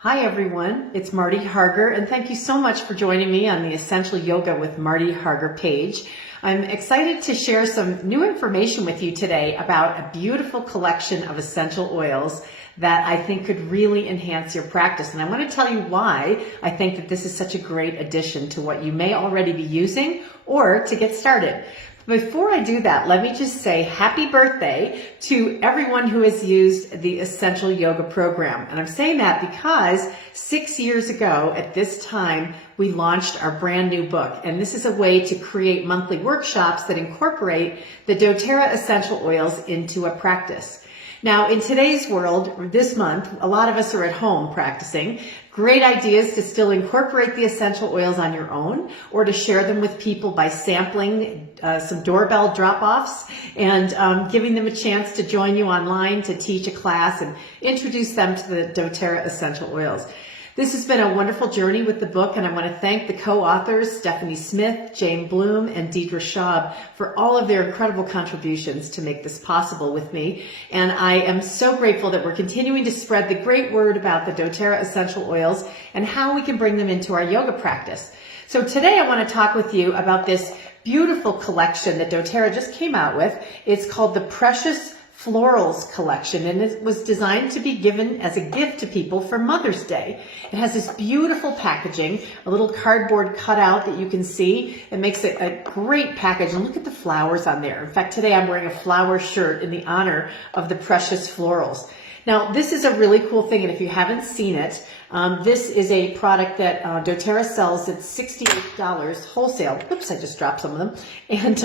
Hi everyone, it's Marty Harger, and thank you so much for joining me on the Essential Yoga with Marty Harger page. I'm excited to share some new information with you today about a beautiful collection of essential oils that I think could really enhance your practice. And I want to tell you why I think that this is such a great addition to what you may already be using or to get started. Before I do that, let me just say happy birthday to everyone who has used the Essential Yoga program. And I'm saying that because 6 years ago at this time, we launched our brand new book. And this is a way to create monthly workshops that incorporate the doTERRA essential oils into a practice. Now, in today's world, this month, a lot of us are at home practicing. Great ideas to still incorporate the essential oils on your own or to share them with people by sampling some doorbell drop-offs and giving them a chance to join you online to teach a class and introduce them to the doTERRA essential oils. This has been a wonderful journey with the book, and I want to thank the co-authors, Stephanie Smith, Jane Bloom, and Deidre Schaub, for all of their incredible contributions to make this possible with me. And I am so grateful that we're continuing to spread the great word about the doTERRA essential oils and how we can bring them into our yoga practice. So today I want to talk with you about this beautiful collection that doTERRA just came out with. It's called the Precious Florals Collection, and it was designed to be given as a gift to people for Mother's Day. It has this beautiful packaging, a little cardboard cutout that you can see. It makes it a great package, and look at the flowers on there. In fact, today I'm wearing a flower shirt in the honor of the Precious Florals. Now, this is a really cool thing, and if you haven't seen it, this is a product that doTERRA sells at $68 wholesale. Oops, I just dropped some of them. And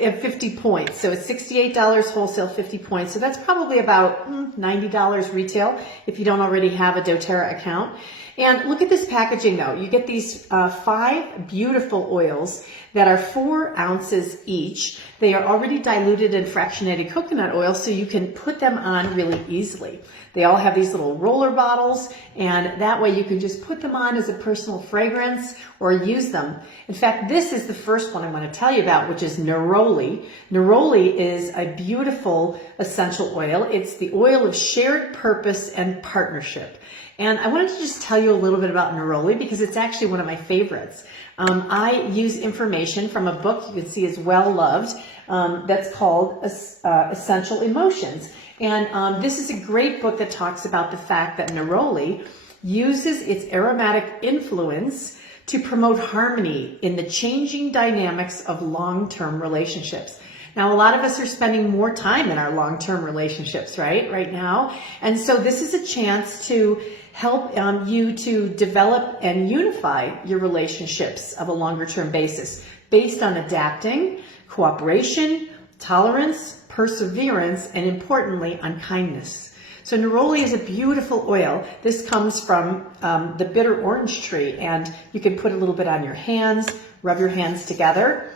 at 50 points. So it's $68 wholesale, 50 points. So that's probably about $90 retail if you don't already have a doTERRA account. And look at this packaging though. You get these 5 beautiful oils that are 4 ounces each. They are already diluted in fractionated coconut oil, so you can put them on really easily. They all have these little roller bottles, and that way you can just put them on as a personal fragrance or use them. In fact, this is the first one I want to tell you about, which is neroli. Neroli is a beautiful essential oil. It's the oil of shared purpose and partnership. And I wanted to just tell you a little bit about neroli because it's actually one of my favorites. I use information from a book you can see is well loved that's called Essential Emotions. And this is a great book that talks about the fact that neroli uses its aromatic influence to promote harmony in the changing dynamics of long-term relationships. Now, a lot of us are spending more time in our long-term relationships, right now. And so this is a chance to help you to develop and unify your relationships of a longer-term basis based on adapting, cooperation, tolerance, perseverance, and importantly, on kindness. So neroli is a beautiful oil. This comes from the bitter orange tree, and you can put a little bit on your hands, rub your hands together,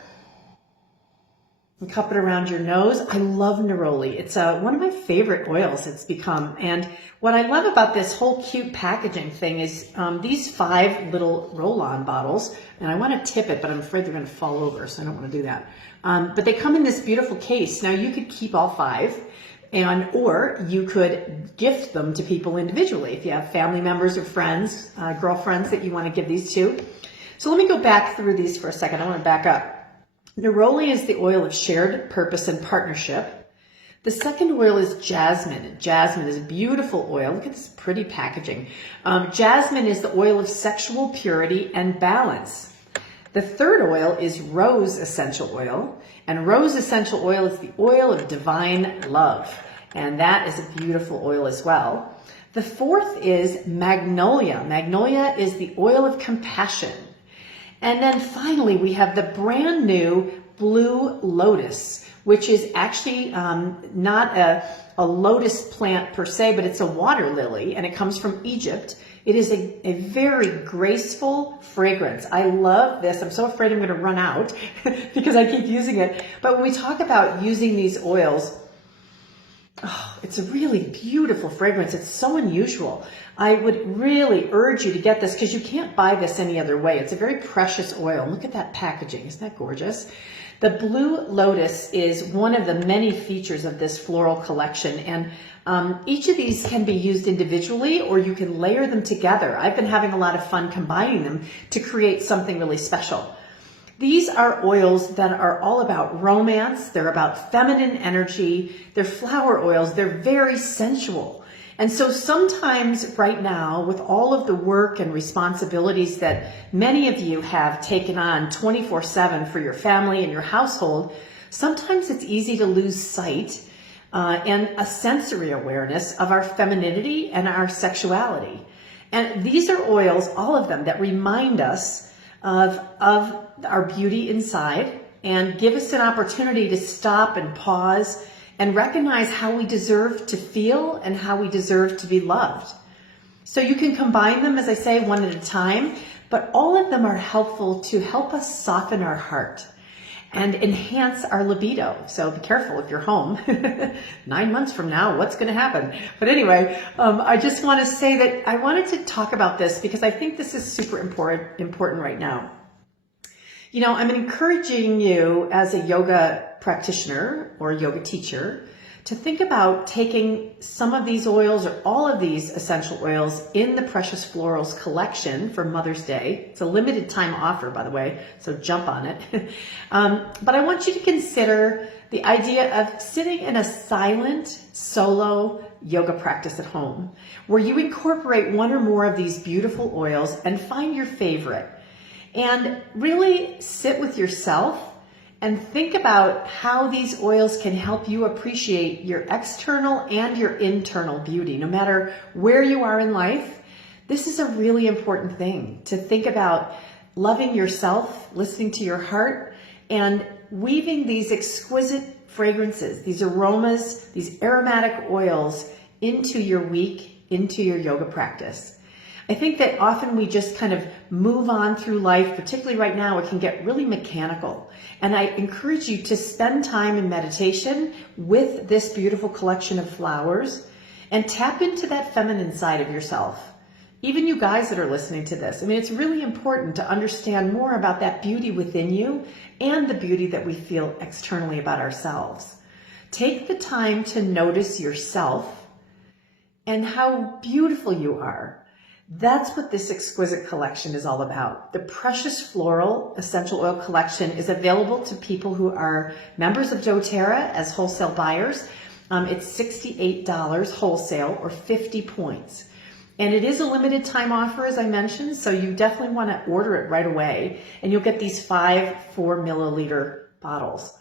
and cup it around your nose. I love neroli. It's one of my favorite oils it's become. And what I love about this whole cute packaging thing is these 5 little roll-on bottles, and I want to tip it, but I'm afraid they're going to fall over, so I don't want to do that. But they come in this beautiful case. Now you could keep all 5, or you could gift them to people individually if you have family members or friends, girlfriends that you want to give these to. So let me go back through these for a second. I want to back up. Neroli is the oil of shared purpose and partnership. The second oil is jasmine. Jasmine is a beautiful oil. Look at this pretty packaging. Jasmine is the oil of sexual purity and balance. The third oil is rose essential oil, and rose essential oil is the oil of divine love, and that is a beautiful oil as well. The fourth is magnolia. Magnolia is the oil of compassion. And then finally, we have the brand new blue lotus, which is actually not a lotus plant per se, but it's a water lily, and it comes from Egypt. It is a very graceful fragrance. I love this. I'm so afraid I'm going to run out because I keep using it. But when we talk about using these oils, it's a really beautiful fragrance. It's so unusual. I would really urge you to get this because you can't buy this any other way. It's a very precious oil. Look at that packaging. Isn't that gorgeous? The blue lotus is one of the many features of this floral collection, and Each of these can be used individually, or you can layer them together. I've been having a lot of fun combining them to create something really special. These are oils that are all about romance. They're about feminine energy. They're flower oils. They're very sensual. And so sometimes right now, with all of the work and responsibilities that many of you have taken on 24/7 for your family and your household, sometimes it's easy to lose sight and a sensory awareness of our femininity and our sexuality. And these are oils, all of them, that remind us of our beauty inside and give us an opportunity to stop and pause and recognize how we deserve to feel and how we deserve to be loved. So you can combine them, as I say, one at a time, but all of them are helpful to help us soften our heart and enhance our libido. So be careful if you're home. 9 months from now, what's going to happen? But anyway, I just want to say that I wanted to talk about this because I think this is super important right now. You know, I'm encouraging you as a yoga practitioner or yoga teacher to think about taking some of these oils or all of these essential oils in the Precious Florals Collection for Mother's Day. It's a limited time offer, by the way, so jump on it. But I want you to consider the idea of sitting in a silent solo yoga practice at home where you incorporate one or more of these beautiful oils and find your favorite. And really sit with yourself and think about how these oils can help you appreciate your external and your internal beauty. No matter where you are in life, this is a really important thing to think about loving yourself, listening to your heart, and weaving these exquisite fragrances, these aromas, these aromatic oils into your week, into your yoga practice. I think that often we just kind of move on through life, particularly right now, it can get really mechanical. And I encourage you to spend time in meditation with this beautiful collection of flowers and tap into that feminine side of yourself. Even you guys that are listening to this, I mean, it's really important to understand more about that beauty within you and the beauty that we feel externally about ourselves. Take the time to notice yourself and how beautiful you are. That's what this exquisite collection is all about. The Precious Floral Essential Oil Collection is available to people who are members of doTERRA as wholesale buyers. It's $68 wholesale or 50 points. And it is a limited time offer, as I mentioned, so you definitely want to order it right away. And you'll get these 5 4-milliliter bottles.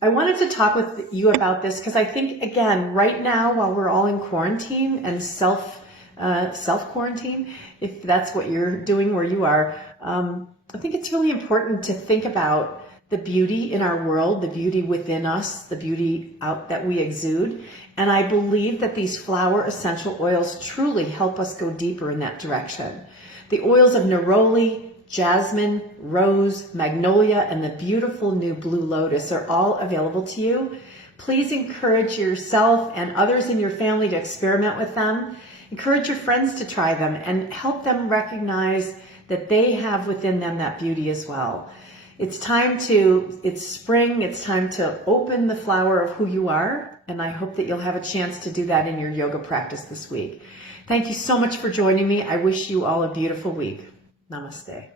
I wanted to talk with you about this because I think, again, right now, while we're all in quarantine and self-quarantine, if that's what you're doing where you are, I think it's really important to think about the beauty in our world, the beauty within us, the beauty out that we exude. And I believe that these flower essential oils truly help us go deeper in that direction. The oils of neroli, jasmine, rose, magnolia, and the beautiful new blue lotus are all available to you. Please encourage yourself and others in your family to experiment with them. Encourage your friends to try them and help them recognize that they have within them that beauty as well. It's spring, it's time to open the flower of who you are, and I hope that you'll have a chance to do that in your yoga practice this week. Thank you so much for joining me. I wish you all a beautiful week. Namaste.